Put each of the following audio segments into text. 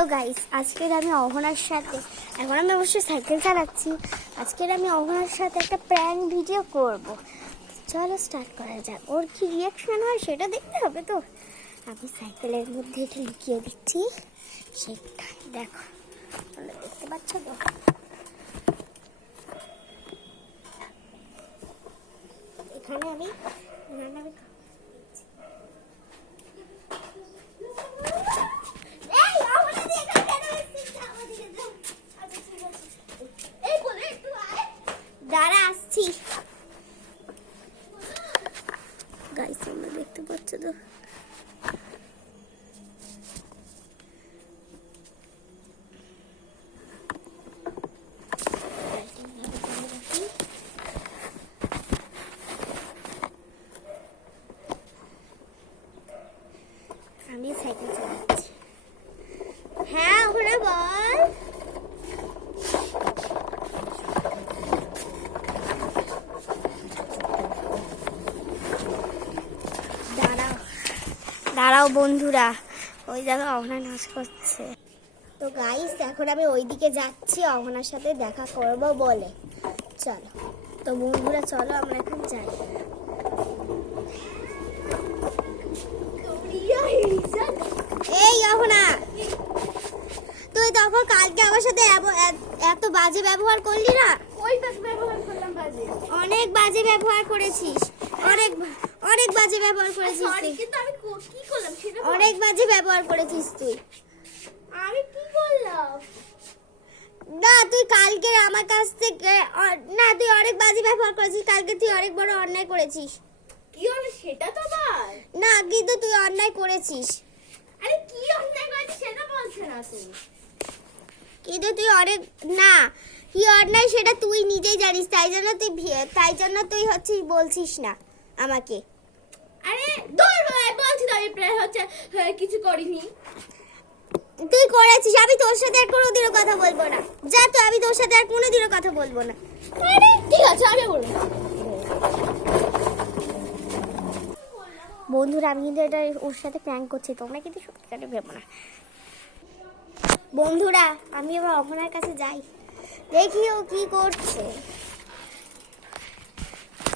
তো গাইস, আজকের আমি অহনার সাথে এখন আমি অবশ্যই সাইকেল চালাচ্ছি। আজকের আমি অহনার সাথে একটা প্র্যাঙ্ক ভিডিও করব। চলো স্টার্ট করা যাক। ওর কি রিয়াকশন হয় সেটা দেখতে হবে। তো আমি সাইকেলের মধ্যে এটা লুকিয়ে দিচ্ছি, সেটা দেখো। দেখতে পাচ্ছ তো? এখানে আমি দাঁড়া আসছি। গাইস, তোমরা দেখতে পাচ্ছ তো? আমি সাইকেল চালাচ্ছি। হ্যাঁ, ওখানে বল। দাঁড়াও বন্ধুরা, ওই দেখো অহনা নাচ করছে। তো গাইস, এখন আমি ওইদিকে যাচ্ছি অহনার সাথে দেখা করব বলে। চলো তো বন্ধুরা, চলো আমরা এখন যাই। এই অহনা, তুই তখন কালকে আমার সাথে এত বাজে ব্যবহার করলি না? ওই বাজে ব্যবহার করলাম। বাজে অনেক বাজে ব্যবহার করেছিস, অনেক বাজে ব্যবহার করেছিস। সরি, কিন্তু আমি কি করলাম সেটা অনেক বাজে ব্যবহার করেছিস তুই। আমি কি করলাম? না, তুই কালকে আমার কাছ থেকে না, তুই অনেক বাজে ব্যবহার করেছিস। কালকে তুই অনেক বড় অন্যায় করেছিস। কি হলো সেটা তো বল। না, কিন্তু তুই অন্যায় করেছিস। আরে কি অন্যায় করেছিস সেটা বলছ না তুই। কিন্তু তুই অনেক না, কি অন্যায় সেটা তুই নিজেই জানিস। তাই জন্য তুই হচ্ছিস বলছিস না আমাকে। আরে দূর ভাই, বলছি তো আমি প্রায় কিছু করিনি। তুই করেছিস। আমি তোর সাথে আর কোনোদিনও কথা বলবো না। যা, তো আমি তোর সাথে আর কোনোদিনও কথা বলবো না। আরে ঠিক আছে, আমি বলবো। বন্ধুরা, আমি কিন্তু এটা ওর সাথে প্র্যাঙ্ক করছি, তোমরা কিন্তু সত্যিকারে ভেবো না। বন্ধুরা, আমি এবার অহনার কাছে যাই, দেখি ও কি করছে।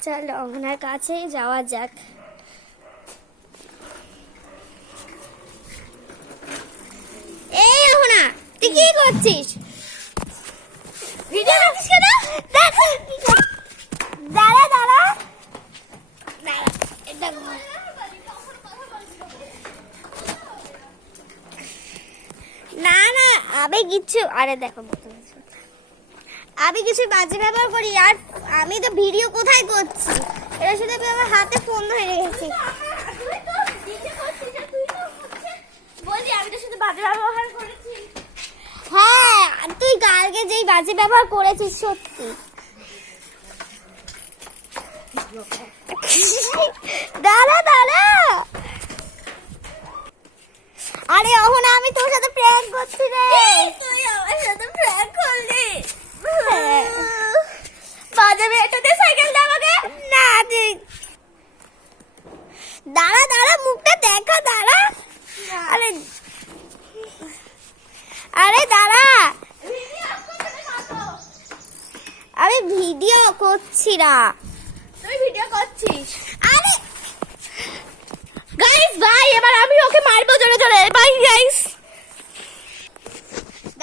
চলো অহনার কাছে যাওয়া যাক। এই অহনা, তুই কি করছিস? ভিডিও করছিস কেন? দেখ কি কর। দাঁড়া দাঁড়া দাঁড়া, এটা না না, আমি কিছু, আরে দেখো আমি কিছু বাজে ব্যবহার করি। আর আমি তো ভিডিও কোথায় করছি, এটা শুধু আমি আমার হাতে ফোন ধরে রেখেছি। বলছি আমি তো শুধু বাজে ব্যবহার করেছি। হ্যাঁ, তুই কালকে যেই বাজে ব্যবহার করেছিস সত্যি। দাঁড়া দাঁড়া, আরে অহনা, আমি তোর সাথে প্র্যাঙ্ক করছি রে। তুই আমার সাথে প্র্যাঙ্ক করলি? বাজে মেয়েটাতে সাইকেল দে আমাকে। না, তুই দাঁড়া দাঁড়া, মুখটা দেখা, দাঁড়া। আরে আরে দাঁড়া, আমি ভিডিও করছি না। তুই ভিডিও করছিস? আরে গাইস ভাই, এবার আমি ওকে মারবো জোরে জোরে। Bye guys.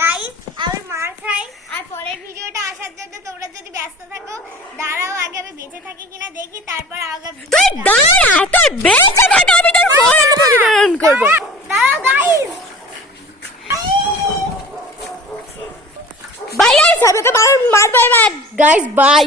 গাইস, আমি মার খাই। আর পরের ভিডিওটা আসার জন্য তোমরা যদি ব্যস্ত থাকো, দাঁড়াও, আগে আমি বেঁচে থাকি কিনা দেখি, তারপর আগে তুই দাঁড়া, তুই বেঁচে থাক, আমি তোর ফোন প্রতিবেদন করব। দাঁড়াও গাইস। বাই গাইস, আমি ওকে মারবো এবার। Guys bye.